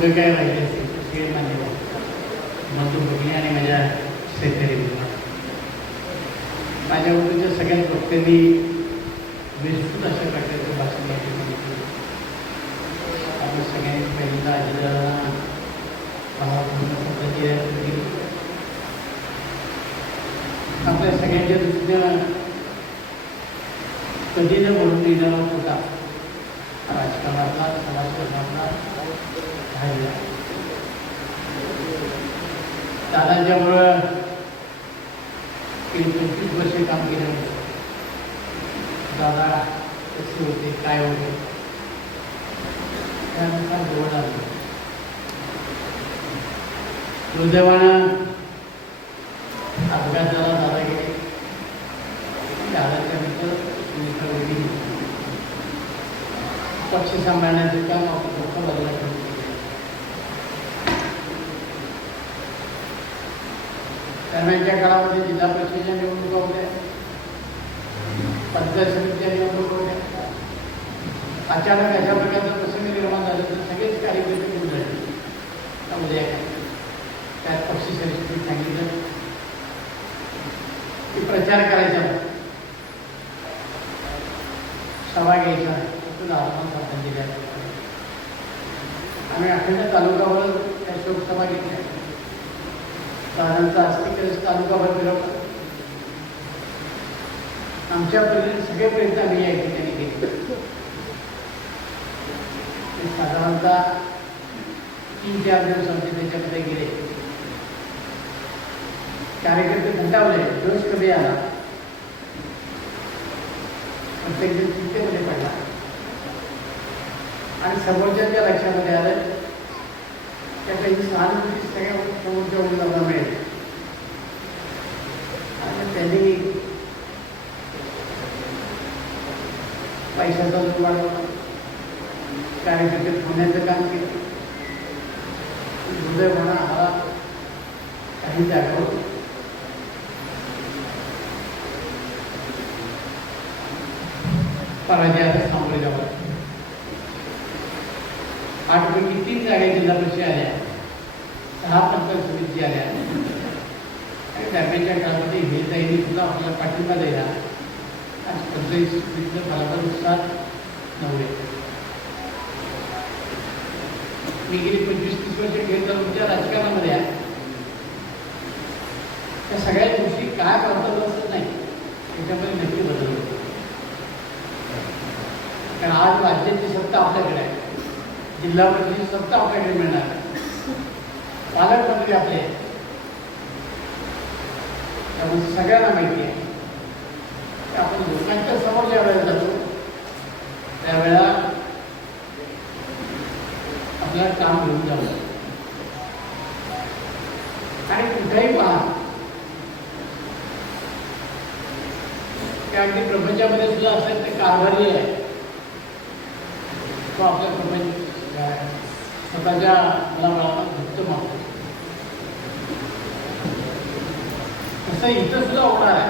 पुढे काय राहिले असेल ते मान्य मधून बघणे आणि माझ्या शेतकरी माझ्या वतीच्या सगळ्याच वक्त्यांनी विस्तृत अशा प्रकारचं भाषण या ठिकाणी केलं. आपण सगळ्यांनी पहिल्यांदा आजीदारांना आपल्या सगळ्यांच्या दृष्टीनं कधी न बोलून देणारा होता राजकारणातला समाजकारणातला राहिला. दादांच्यामुळं 25 वर्षे काम केलं. दादा कसे होते काय होते त्यानुसार जवळ आलं. दुर्दैवानं अपघात झाला. दादा गेले. दादाच्या नंतर पक्ष सांभाळण्याचं काम आपण पक्ष बदला करून दरम्यानच्या काळामध्ये जिल्हा परिषदेच्या निवडणुका होत्या, पंचायत समितीच्या निवडणुका होत्या. अचानक अशा प्रकारचा प्रसंग निर्माण झाला तर सगळेच कार्यकर्ते घेऊन झाले. उद्या त्यात पक्षी समितीने सांगितलं की प्रचार करायचा, सभा घ्यायचा. साधन दिल्या आम्ही अखंड तालुक्यावर त्या शोकसभा घेतल्या. साधारणतः अस्तिकच तालुकाभर फिरवला. आमच्या परीने सगळे प्रयत्न आम्ही या ठिकाणी केले. साधारणतः 3-4 दिवस आमचे त्याच्यामध्ये गेले. कार्यकर्ते घंटावले, जोश कमी आला. प्रत्येक जण चिंतेमध्ये पडला आणि समोरच्या लक्षामध्ये आलं त्या काही सहानुभूती सगळ्या समोरच्या मुलांना मिळेल. आणि त्यांनी पैशाचा जो वाढवला, कार्यकर्ते थांबण्याचं काम केलं. दुर्दैवानं आम्हाला काही जागावर पराजयाला सामोरे जावं. 8 पैकी 3 जागा जिल्हा परिषद आल्या, 6 पंचायत समिती आल्या. आणि दरम्यानच्या काळामध्ये हे जाईनी सुद्धा आपल्याला पाठिंबा द्यायला आज पंचायत समितीचं फलाफल नुसार नव्हे. मी गेली 25-30 वर्ष खेळ तालुक्याच्या राजकारणामध्ये आहे. त्या सगळ्या गोष्टी काय करतात असं नाही, त्याच्यामध्ये नक्की बदल होतो. कारण आज राज्याची सत्ता आपल्याकडे आहे, जिल्हा परिषदेची सत्ता आपल्याकडे मिळणार आहे, पालकमंत्री आपले आहेत. त्यामुळे सगळ्यांना माहिती आहे की आपण लोकांच्या समोर ज्या वेळेला जातो त्यावेळेला आपल्याला काम घेऊन जावं. आणि कुठेही पहा की अगदी प्रपंचामध्ये सुद्धा असेल ते कारभारी आहे, तो आपल्या प्रपंच स्वतःच्या मुलाबाळांना भक्त मानतो. तसं इथं सुद्धा होणार आहे.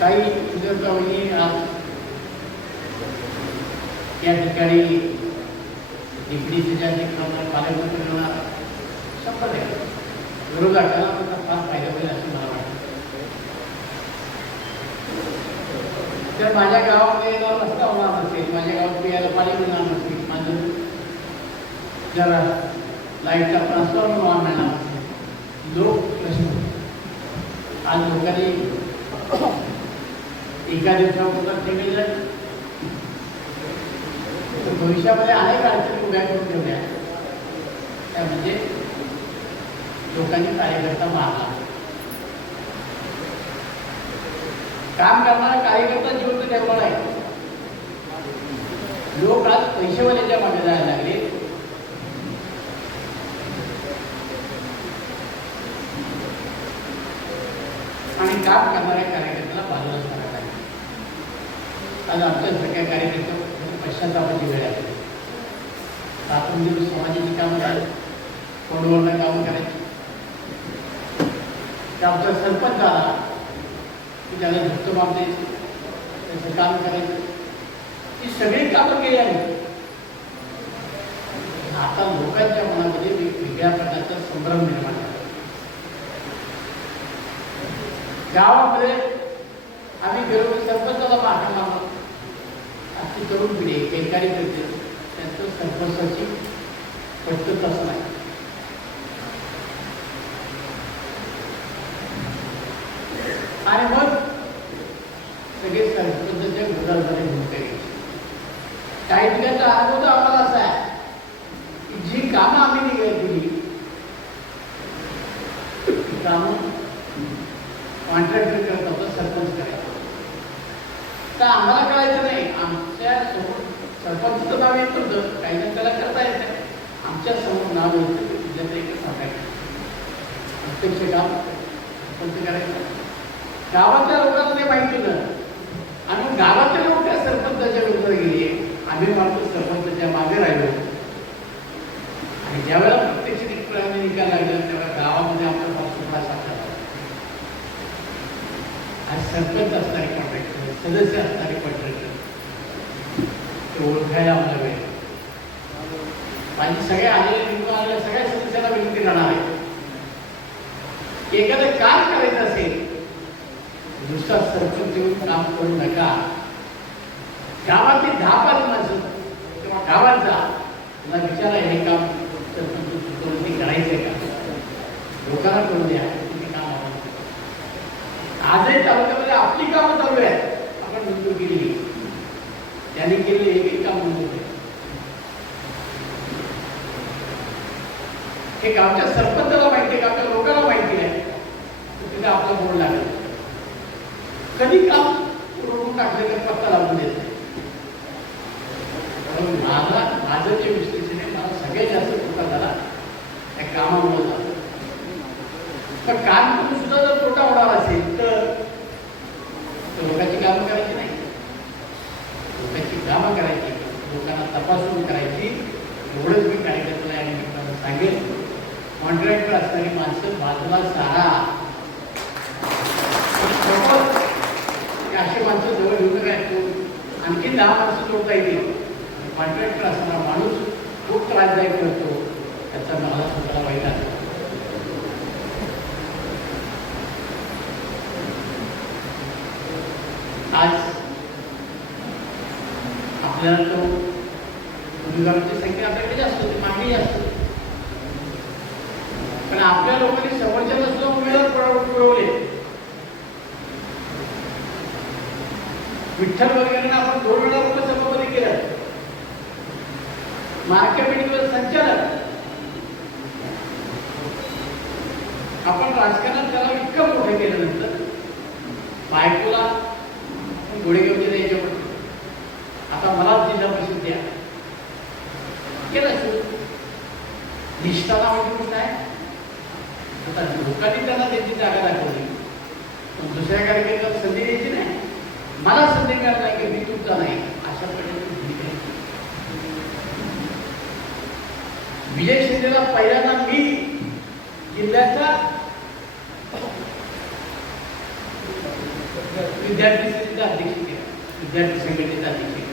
काही विद्यार्थ्यांनी आज या ठिकाणी डिग्रीच्या ठिकाणी पालकमंत्री होणार 100% विरोधाला त्याचा फार फायदा होईल असं मला वाटतं. तर माझ्या गावामध्ये येणार रस्ता होणार नसेल, माझ्या गावात पियाला पाणी मिळणार नसेल, माझं जरा लाईटचा ट्रान्सफॉर्मर मिळणार नसेल, लोक प्रश्न आज लोकांनी एका दिवसापुरता ठेवलेलं भविष्यामध्ये अनेक अडचणी उभ्या करून ठेवल्या. त्या म्हणजे लोकांनी कार्यकर्ता मारला. काम करणारा कार्यकर्ता जिवंत ठेवणार आहे. लोक आज पैसेवाल्याच्या मागे जायला लागले. आणि काम करणाऱ्या कार्यकर्त्याला बाजूलाच करायला लागले. आज आमच्या सगळ्या कार्यकर्त्या पश्चातापाची वेळ आहे. आपण दिवस समाजाची कामं करायची, फोनवरनं कामं करायची. आमचा सरपंच आला की त्याला झुकतं माप द्यायचं, त्याचं काम करायचं. ही सगळी कामं केली आम्ही. आता लोकांच्या मनामध्ये वेगवेगळ्या प्रकारचा संभ्रम निर्माण झाला. गावामध्ये आम्ही गेलो सरपंचाला मागणं मागलो. अशी तरुण पिढी काही कार्यकर्ते त्यांचं सरपंचाची पद्धतच नाही. आणि मग सगळे सरपंचाच्या विरोधामध्ये भूमिका घेतली. काही ठिकाणचा अनुभव आम्हाला असा आहे की जी कामं आम्ही दिली कामं कॉन्ट्रॅक्टर करत होता, सरपंच करायचा. तर आम्हाला कळायचं नाही. आमच्या समोर सरपंचचं नाव येत होतं, काही जण त्याला करता येतं. आमच्या समोर नाव येतं की तुझ्याकडे एक सांगायचं प्रत्यक्ष काम सरपंच करायचं. गावाच्या लोकांना ते माहिती होतं आणि गावातले लोक त्या सरपंचाच्या विरोधात गेले. आम्ही मात्र सरपंचाच्या मागे राहिलो. आणि ज्यावेळेला प्रत्यक्ष निकाल लागला त्यावेळेला गावामध्ये आमचा पक्षपात साकारला. आज सरपंच असणारे कॉन्ट्रॅक्टर, सदस्य असणारे कॉन्ट्रॅक्टर ते ओळखायला आम्हाला वेळ. माझी सगळ्या आलेल्या सगळ्या सदस्यांना विनंती राहणार आहे, एखादं काम करायचं असेल दुसरा सरपंच येऊन काम करू नका. गावातली 10-5 माणसं किंवा गावात जा, मला विचारा हे काम सरपंच करायचंय का, लोकांना करू द्या. आजही तालुक्यामध्ये आपली कामं चालू आहेत, आपण मंजूर केली. त्यांनी केलेले एकही काम मंजूर आहे. हे गावच्या सरपंचाला माहिती आहे, गावच्या लोकांना माहिती आहे. तिथे आपला बोर्ड लागेल. कधी काम रोखून टाकले तर पत्ता लागून देत नाही. माझं जे विश्लेषण आहे, मला सगळ्यात जास्त तोटा झाला त्या कामामुळे झाला. पण काम करून सुद्धा जर तोटा होणार असेल तर लोकांची कामं करायची नाही. लोकांची कामं करायची, लोकांना तपासून करायची. एवढंच मी कार्यकर्त्याला या निमित्तानं सांगेल. कॉन्ट्रॅक्टर असणारी माणसं बाजूला सारा. अशी माणसं जवळ घेऊन राहतो, आणखी 10 माणसं जोडता येतील. कॉन्ट्रॅक्टर असणारा माणूस खूप त्रासदायक करतो, त्याचा मला स्वतःला वाईट आहे. आज आपल्याला तो उमेदवारांची संख्या आपल्याकडे जास्त होती, मागणी जास्त होती. पण आपल्या लोकांनी समोरच्याला सुद्धा उमेदवार पुरवले. विठ्ठल वगैरे आपण 2 वेळा रुपये सभापती केलं. मार्के मेडिकल संचालक. आपण राजकारणात त्याला इतकं मोठं केल्यानंतर बायकोला गोडेगावचे द्यायचे पडते. आता मला जिल्हा परिषद द्या केलं सुरू. निष्ठा नावाची गोष्ट आहे. आता लोकांनी त्यांना त्यांची जागा दाखवली, पण दुसऱ्या कार्यकर्त्याला संधी द्यायची नाही. मला संधी मिळाली नाही की मी तुमचा नाही, अशा पद्धतीने विजय शिंदेला पहिल्यांदा मी जिल्ह्याचा विद्यार्थी समितीचा अध्यक्ष केला, विद्यार्थी संघटनेचा अध्यक्ष केला.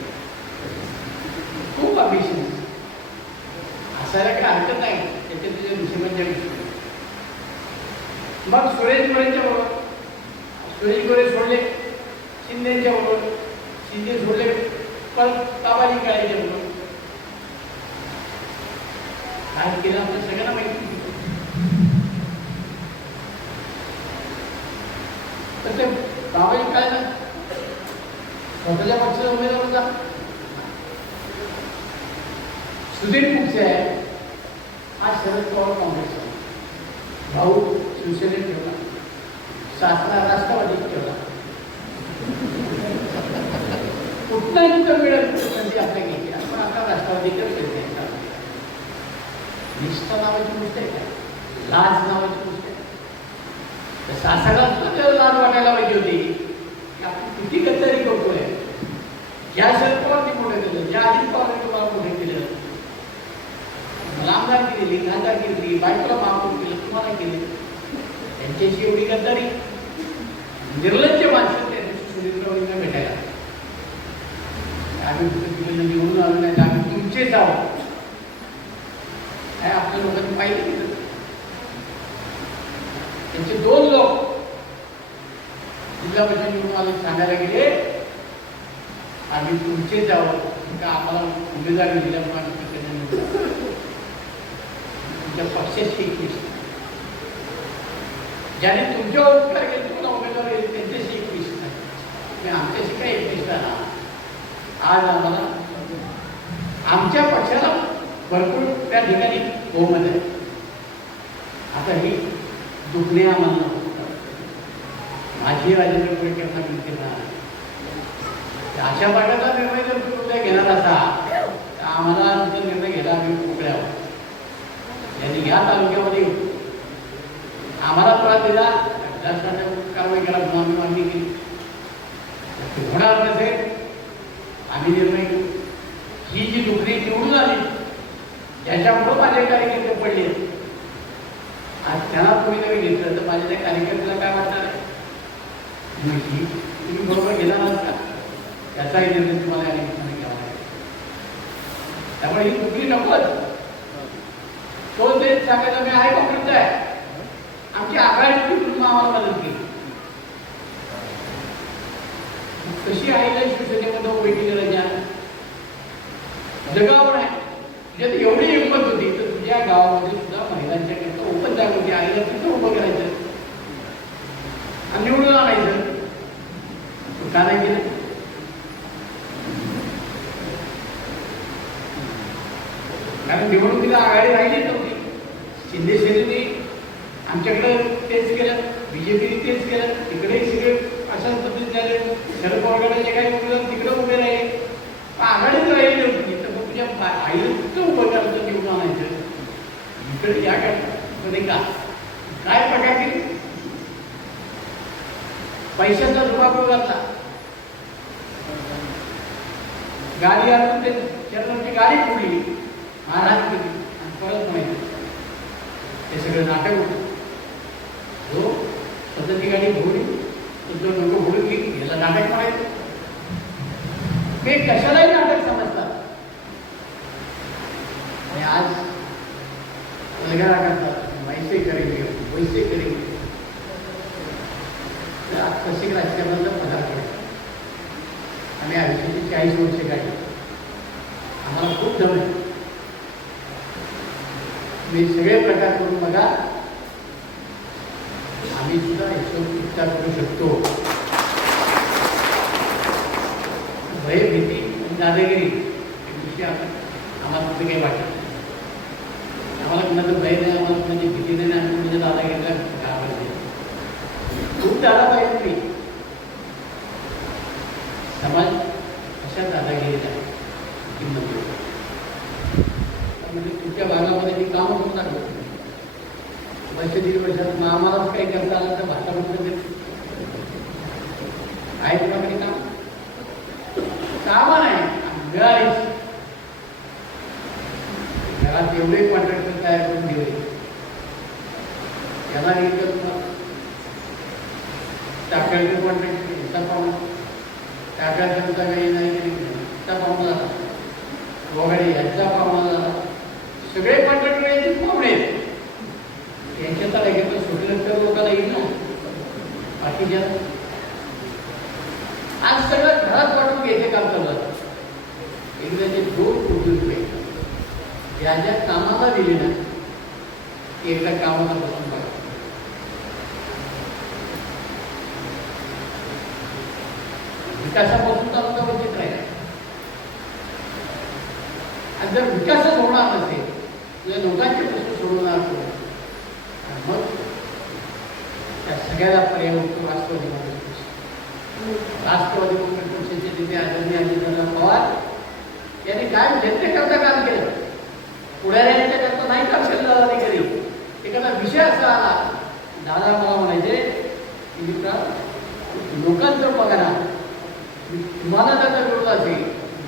खूप अपेक्षा असायला काही हरकत नाही. त्याच्या तुझ्या मुसलमानच्या गोष्टी. मग सुरेश गोरेंच्या बरोबर सुरेश गोरे सोडले, शिंदेच्या बरोबर शिंदे सोडले, पण ताबाजी काढायच्या बरोबर काय केलं आपल्या सगळ्यांना माहिती. तर ते ताबाजी काय ना स्वतःच्या पक्षाचा उमेदवार होता. सुधीर फुकसे आहे, हा शरद पवार काँग्रेसचा भाऊ शिवसेनेत ठेवला, सासरा राष्ट्रवादीत ठेवला. कुठलाही तर मिळेल संधी आपल्या घ्यायची, आपण आता राष्ट्रवादीकडे फिरते. निष्ठा नावाची गोष्ट आहे का, लाज नावाची गोष्ट आहे. सासऱ्याला सुद्धा त्याला लाज वाटायला पाहिजे होती की आपण किती गद्दारी करतोय. ज्या शरद पवारनी मोठं केलं, ज्या अजित पवारांनी तुम्हाला मोठं केलं, मला आमदार केलेली, खासदार केलेली, बायकोला मागून केलं, तुम्हाला केले. त्यांच्याशी एवढी गद्दारी. निर्लज्ज माणसं त्या दिवशी सुरेंद्रवाडीला भेटायला आम्ही निवडून आलो नाही, आम्ही तुमचेच आहोत. दिवसापासून निवडून आले सांगायला गेले आम्ही तुमचे जावं का आम्हाला उमेदवारी दिल्यामुळे आम्ही तुमच्या पक्षाशी एकवीस ज्याने तुमच्यावर उपकार केले तुम्हाला उमेदवारी दिली त्यांच्याशी एकवीस नाही आमच्याशी काय एकवीस ना आज आम्हाला आमच्या पक्षाला भरपूर त्या ठिकाणी बहुमत आहे. आता ही दुखणे आम्हाला माझी राजेंद्र कोळीकरांना विनंती ना अशा प्रकारचा निर्णय जर तुम्ही उद्या घेणार असा तर आम्हाला तुमचा निर्णय घ्यायला आम्ही मोकळे आहोत. यांनी ह्या तालुक्यामध्ये आम्हाला त्रास दिला कारवाई करा म्हणून आम्ही मागणी केली होणार नसेल आम्ही निर्णय घेऊ. ही जी दुखणी निवडून आली ज्याच्यामुळं माझे कार्यकर्ते पडले आज त्यांना तुम्ही जरी घेतलं तर माझ्या त्या कार्यकर्त्याला काय वाटणार आहे तुम्ही बरोबर गेला नाहीत का त्याचाही निर्णय तुम्हाला या निमित्ताने घ्यावा आहे. त्यामुळे ही दुखणी नकोच तो देश सांगायचा मी आहे काँग्रेसचा आहे आमची आघाडी कुटुंब आम्हाला मदत केली कशी आहे का शिवसेनेमध्ये बैठकी रजा जगावर आहे तुझ्यात एवढी हिंमत होती तर तुझ्या गावामध्ये सुद्धा महिलांच्या करता ओपन जागा होती आईला तिथं उभं करायचं आणि निवडून आणायचं का नाही केलं. कारण निवडणुकीला आघाडी राहिलीच नव्हती. शिंदे सेनेने आमच्याकडे तेच केलं बीजेपीने तेच केलं तिकडेही सगळे अशाच पद्धतीने झाले शरद पवार गटाचे काही उमेदवार तिकडे उभे राहिले आघाडीच राहिली होती तर मग तुझ्या आईला तिथं उभं करायचं निवडून आणायचं इकडे या कडे का काय प्रकार केली पैशाचा जुबाबू घातला गाडी आणून ते शरदांची गाडी फोडली महाराज केली आणि परत माहिती हे सगळं नाटक होतं हो स्वतःची गाडी फोडली तुमचं डोकं फोडून गेली याला नाटक म्हणायचं ते कशालाही नाटक समजतात आणि आज लग्न करतात पैसे करेंगे पैसे करेंगे आज कसे राजकारणाचा पदार्थ आहे आम्ही आयुष्याची 40 वर्षे काढली आम्हाला खूप दम आहे मी सगळे प्रकार करून बघा आम्ही सुद्धा हिशोब उपचार करू शकतो. भय भीती आणि दादागिरी याविषयी आम्हाला कुठे काही वाटत आम्हाला कुणाचं भय नाही आम्हाला कुणाची भीती नाही आम्ही कुणाच्या दादागिरीला घाबरते खूप दादा पाहिजे नाही समाज अशा दादागिरीला किंमत देतो म्हणजे तुमच्या भागामध्ये मी कामं करून टाकलं वर्ष 1.5 वर्षात मग आम्हालाच काही करता आलं तर भाषामध्ये देत आहे तुमच्याकडे काम कामा नाही मिळालीच घरात एवढे कॉन्ट्रॅक्टर तयार करून दिले याला घेतलं तुम्हाला टाकायचं कॉन्ट्रॅक्ट हिस्सा पाहून टाकायचं तुमचा काही नाही तरी हिस्सा पाहून झाला वगैरे यांचा पाहुणा झाला सगळे कॉन्ट्रॅक्टर याचे पाहुणे यांच्या तर घेतलं सुटलं तर लोकांना येईल ना बाकीच्या आज सगळं घरात वाटून घ्यायचे काम चाललं एकदाचे 2 कोटी रुपये ज्या ज्या कामाला दिले ना एकदा कामाला बसून बघा विकासापासून तालुका वंचित राहील आणि जर विकासच होणार नसेल तुझ्या लोकांचे प्रश्न सोडवणार मग त्या सगळ्याला पर्याय होतो राष्ट्रवादी काँग्रेस पक्षाचे नेते आदरणीय अजितदादा पवार यांनी काय जनतेकरता काम केलं पुढाऱ्यांच्या करता नाही काम केलं दादा कधी एखादा विषय असा आला दादा मला म्हणायचे की लोकांचं बघा तुम्हाला त्याचा विरोध असेल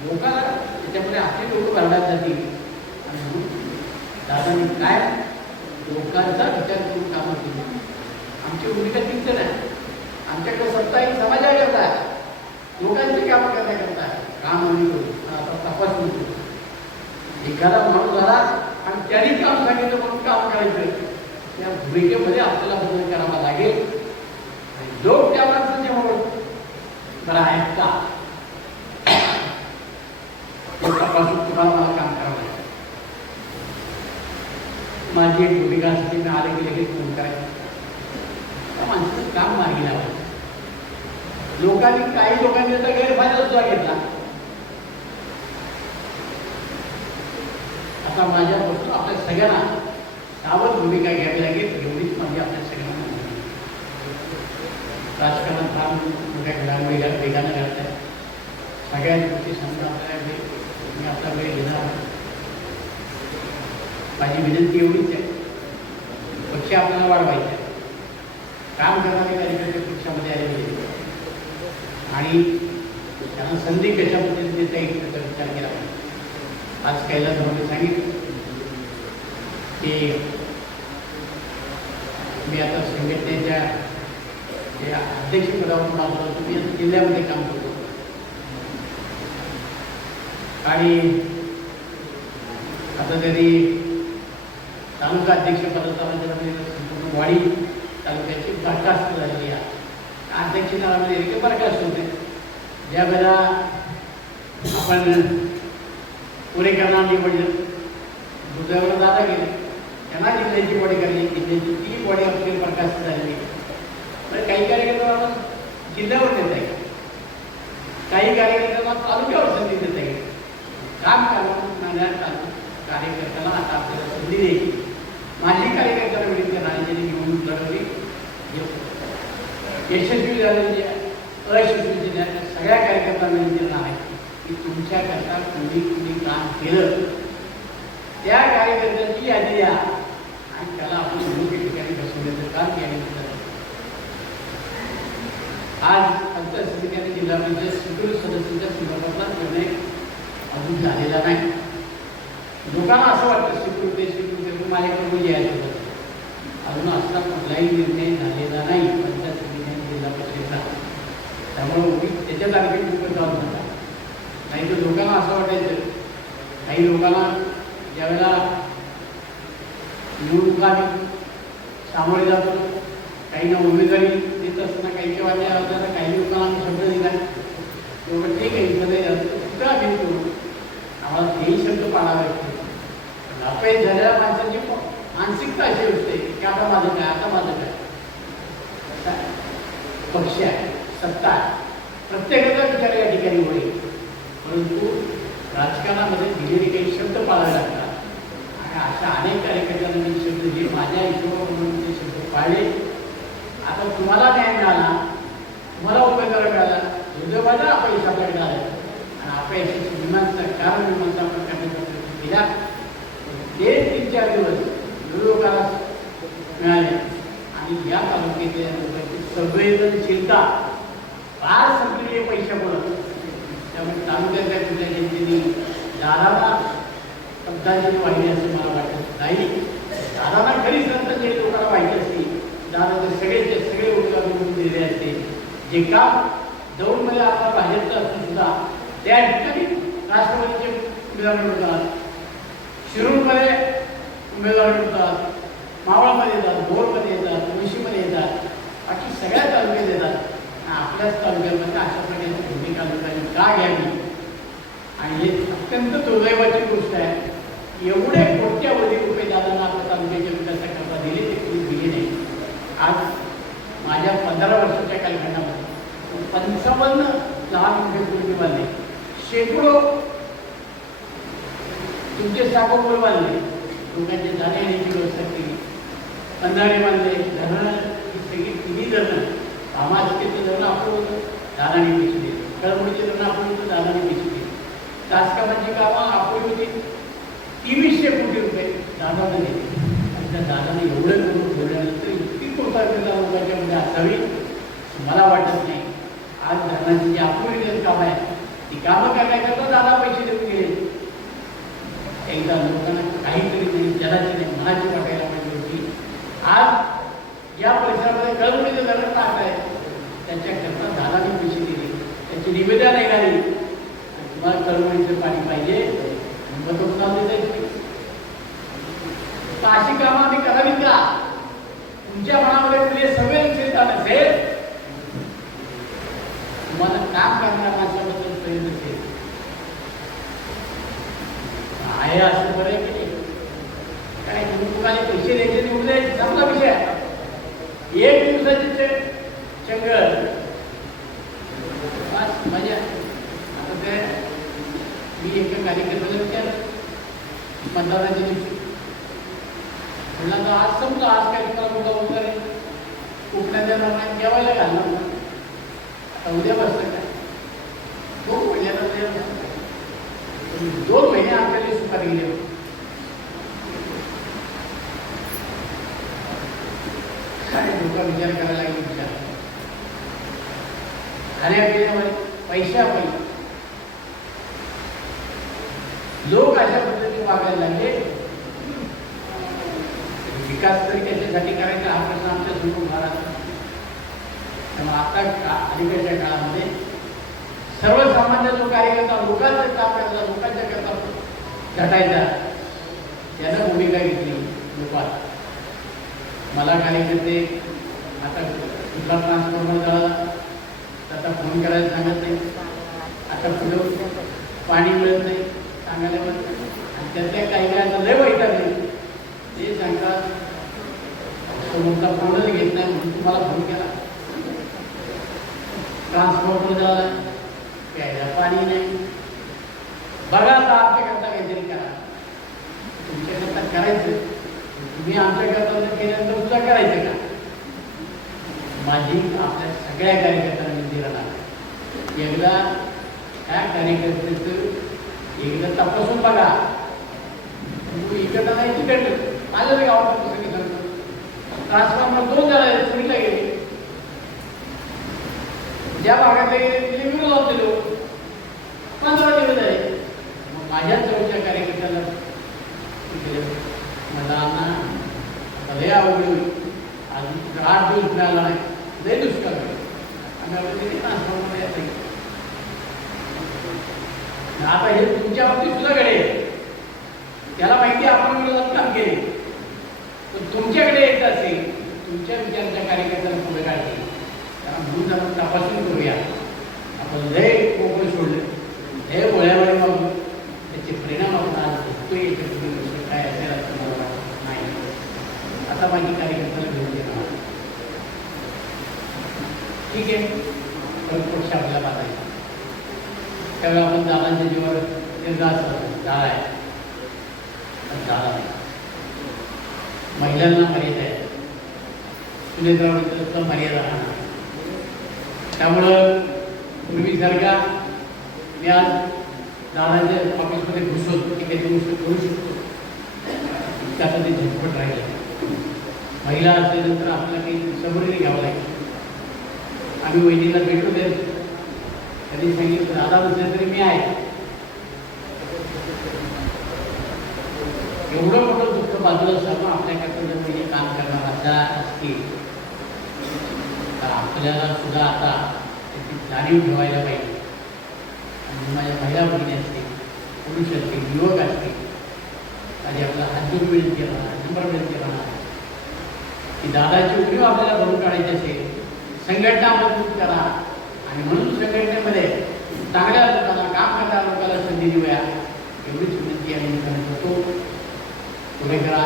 लोकांना त्याच्यामध्ये आपली लोक भरण्यात जातील आणि दादांनी काय लोकांचा विचार करून कामं केली आमची भूमिका तीच नाही आमच्याकडे सत्ता ही समाजाकरता लोकांची कामं करण्याकरता काम आम्ही करू आता तपासून करू एखादा माणूस झाला आणि त्यांनी काम सांगितलं म्हणून काम करायचं त्या भूमिकेमध्ये आपल्याला बदल करावा लागेल आणि लोक त्या माणसाच्या खरं आहेत का हे तपासून तुम्हाला मला काम करावं लागतं. माझी एक भूमिका असते, मी आले की लगेच फोन करायचं. त्या माणसाचं काम मार्गी लावायचं. काही लोकांनी त्याचा गैरफायदा सुद्धा घेतला. आता माझ्यापासून आपल्या सगळ्यांना सावध भूमिका घ्यावी लागेल, एवढीच माझी आपल्या सगळ्यांना. राजकारणात फार मोठ्या घडामोडी वेगानं घडत आहे. सगळ्या गोष्टी समजा आपल्याला मी आपला वेळ घेणार. माझी विनंती एवढीच आहे, पक्ष आपल्याला वाढवायचा आहे. काम करणारे कार्यकर्ते पक्षामध्ये आलेले आणि त्यांना संधी कशा पद्धतीने देता येईल त्याचा विचार केला. आज कैलासमध्ये सांगितलं की मी आता संघटनेच्या अध्यक्षपदावरून आलो होतो. मी आता जिल्ह्यामध्ये काम करतो आणि आता तरी तालुका अध्यक्षपदाचा संपूर्ण वाडी तालुक्याची बरखास्त झालेली आहे. अध्यक्षपदामध्ये बरखास्त होते. ज्या वेळेला आपण पुणेकरांना निवडलं, दुसऱ्यावर दादा गेले, त्यांना जिल्ह्याची बॉडी करणे, जिल्ह्याची ती बॉडी आपली बरखास्त झालेली. तर काही कार्यकर्त्यांना जिल्ह्यावर देता येईल, काही कार्यकर्त्यांना तालुक्यावर संधी देता येईल. काम करणाऱ्या कार्यकर्त्याला आता आपल्याला संधी द्यायची. माझी कार्यकर्त्याला विनंती राहण्याची निवडणूक लढवली, यशस्वी झालेली अयशस्वी झालेल्या सगळ्या कार्यकर्त्यांना विनंती आहे की तुमच्याकरता कुणी काम केलं त्या कार्यकर्त्यांची यादी द्या आणि त्याला आपण योग्य ठिकाणी बसवण्याचं काम केलं. आज पंचायत समितीने जिल्हा पंचायत शेड्यूल सदस्यांच्या संदर्भातला निर्णय अजून झालेला नाही. लोकांना असं वाटतं शेड्यूल माझ्याकडून यायचं होतं. अजून असला कुठलाही निर्णय झालेला नाही पंचायत समितीने जिल्हा परिषदेचा. त्यामुळे त्याच्या तारखेत लोक जाऊन जातात. नाही तर लोकांना असं वाटायचं, काही लोकांना ज्यावेळेला निवडणुका सामोरे जातो, काहींना उमेदवारी देत असताना काही काही लोकांना शब्द दिला, तेवढं ठीक आहे, कुठं आम्ही करू, आम्हाला तेही शब्द पाळावे लागते. अपयश झालेल्या माणसाची मानसिकता अशी असते की आता माझं काय, आता माझं काय. पक्ष आहे, सत्ता आहे, प्रत्येकाचा विचार या ठिकाणी होईल. परंतु राजकारणामध्ये दिलेले काही शब्द पाळावे लागतात आणि अशा अनेक कार्यकर्त्यांना मी शब्द जे माझ्या हिशोबाप्रमाणे ते शब्द पाळले. आता तुम्हाला न्याय मिळाला, तुम्हाला उमेदवार मिळाला, दुर्दैवानं अपयश आपल्याकडे आलं आणि अपयशाची विमानाचं कारण विमानाचा आपण करण्याचा प्रयत्न केला. ते 3-4 दिवस लोकांना मिळाले आणि या तालुक्यातल्या लोकांची संवेदनशीलता फार संपलेली आहे पैशामुळं. त्यामुळे तालुक्यातल्या कुठल्या जनतेने दादाला शब्दांची वाहिली असं मला वाटत नाही. दादाला खरीच नंतर जे लोकांना माहिती असते, दादाचे सगळे उमेदवार निवडून दिलेले असते. जे काम दौडमध्ये आपला भाजपचं असून सुद्धा त्या ठिकाणी राष्ट्रवादीचे उमेदवार निवडतात, शिरूरमध्ये उमेदवार निवडतात, मावळमध्ये येतात, भोरमध्ये येतात, मुळशीमध्ये येतात, बाकी सगळ्या तालुक्यात येतात. आपल्याच तालुक्यामध्ये अशा प्रकारची भूमिका लोकांनी का घ्यावी आणि हे अत्यंत दुर्दैवाची गोष्ट आहे. एवढे कोट्यावधी रुपये दादांना आपल्या तालुक्याच्या विकासाकरता दिले, ते कोणी दिले नाही. आज माझ्या 15 वर्षाच्या कालखंडामध्ये 55 लहान मोठे पूल बांधले, शेकडो तुमचे साखो पूल बांधले, लोकांच्या जाण्याची व्यवस्था केली, बंधारे बांधले, धरणं सगळी तिन्ही धरणं, कामाचे धरणं आपण होतं, दादाने पैसे दिले, कळमुळीचे धरणं आपण होतं, दादाने पैसे दिले, तासकामाची कामं आपण होती, 2300 कोटी रुपये दादाने दिले. आणि त्या दादाने एवढं करून ठेवल्यानंतर इतकी कृतज्ञता लोकांच्यामध्ये असावी मला वाटत नाही. आज धरणाची जी अपुरी कामं आहे ती कामं करण्याकरता दादा पैसे देऊन गेले. एकदा लोकांना काहीतरी नाही, जलाची नाही, मनाची वाटायला पाहिजे होती. आज या परिसरामध्ये कळमुळीचं धरण पाहत आहे, त्याच्याकरता दादाने पैसे दिले, त्याची निवेदन निघाली, तुम्हाला कळमुळीचं पाणी पाहिजे, मग तो चालू द्यायची. अशी कामं आम्ही करावीत का? तुमच्या मनामध्ये तुझे संवेदनशीलता नसेल, तुम्हाला काम बरं आहे की नाही? काय निवडणुकाने पैसे द्यायचे निवडून द्यायचे चांगला विषय आहे. एक दिवसाची चंगळ बस मजा. आता ते मी एका कार्यकर्त्याला विचारलं मतदानाच्या दिवशी, म्हणलं तर आज समजा आज काय तुम्हाला मोठा होणार आहे, उठण्यात येणार नाही, जेवायला घालणार नाही, आता उद्या बसतं काय 2 महिन्याला 2 महिने आमच्या सुपारी गेले. काय लोक विचार करायला लागले. विचार खाण्यापिण्यावर पैशापायी लोक अशा पद्धतीने वागायला लागले. विकास तरी कशासाठी करायचा हा प्रश्न आमच्या समोर उभा राहतो. त्यामुळे आता अलीकडच्या काळामध्ये सर्वसामान्य जो कार्यकर्ता लोकांचं काम करायचा, लोकांच्या करता झटायचा, त्यानं भूमिका घेतली लोकात. मला कार्यकर्ते आता तुला ट्रान्सफॉर्मर झाला त्याचा फोन करायला सांगत नाही, आता पुढं पाणी मिळत नाही सांगायला म्हणत. आणि त्यातल्या काही वेळाचा लय वैताग नाही, ते सांगतात समोरचा फोनच घेत नाही म्हणून तुम्हाला फोन केला. ट्रान्सफॉर्मर झाला, प्यायला पाणी नाही. बघा आता आमच्याकरता काहीतरी करा. तुमच्याकरता करायचं, तुम्ही आमच्याकरता केल्यानंतर सुद्धा करायचं का? माझी आपल्या सगळ्या कार्यकर्त्यांना विनंती राहणार, एकदा त्या कार्यकर्त्याचं एकदा तपासून बघा. इकडं नाही तिकडलं आलं रे गावात सगळी सांगतो. ट्रान्सफॉर्मर 2 झाला सुनीला गेले, ज्या भागातले गेले तिथे विरोधात दिलो 15 दिवस आहे. मग माझ्या जवळच्या कार्यकर्त्याला मला आता लय आवड होईल, अजून 8 दिवस मिळाला नाही, लय दुष्काळ आम्ही ट्रान्सफॉर्मर येत नाही. आता हे तुमच्या बाबतीत सुद्धा घडेल, त्याला माहिती आपण विरोधात काम केले. पण तुमच्याकडे येत असेल, तुमच्या विचाराच्या कार्यकर्त्यांना पुढे काढते, म्हणून आपण तपासून करूया. आपण लय मोकळं सोडलं, लय गोळ्यावर वागू, त्याचे परिणाम आपण आज भोगतोय. याच्यापूर्वी काय असेल असं मला वाटत नाही. आता माझी कार्यकर्त्याला घेऊन येणार ठीक आहे, परत पक्ष आपल्याला बांधायचा. त्यावेळेला आपण दादांच्या जीवावर निर्धार झाला आहे, झाला नाही. महिलांना मर्यादा आहे, सुनेत्रावर मर्यादा राहणार. त्यामुळं पूर्वीसारखा मी आज दादाच्या ऑफिसमध्ये घुसतो, की काही करू शकतो, त्याचं ते झटपट राहिलं. महिला असल्यानंतर आपल्याला काही सबरीने घ्यावं लागेल. आम्ही वहिनीला भेटू दे, त्यांनी सांगितलं दादा नसेल तरी मी आहे. एवढं मोठं दुःख बाजूला असताना आपल्याकडे जर म्हणजे काम करणार अशा असतील तर आपल्याला सुद्धा आता त्याची जाणीव ठेवायला पाहिजे. आणि माझ्या महिला भगिनी असतील, पुरुष असतील, युवक असतील, आणि आपला हातून विनंती राहणार, नंबर विनंती राहणार की दादाची उणीव आपल्याला भरून काढायची असेल, संघटना मजबूत करा. आणि म्हणून संघटनेमध्ये चांगल्या लोकांना, काम करणाऱ्या लोकांना संधी देऊया, एवढीच विनंती आम्ही करत होतो. पुढे करा.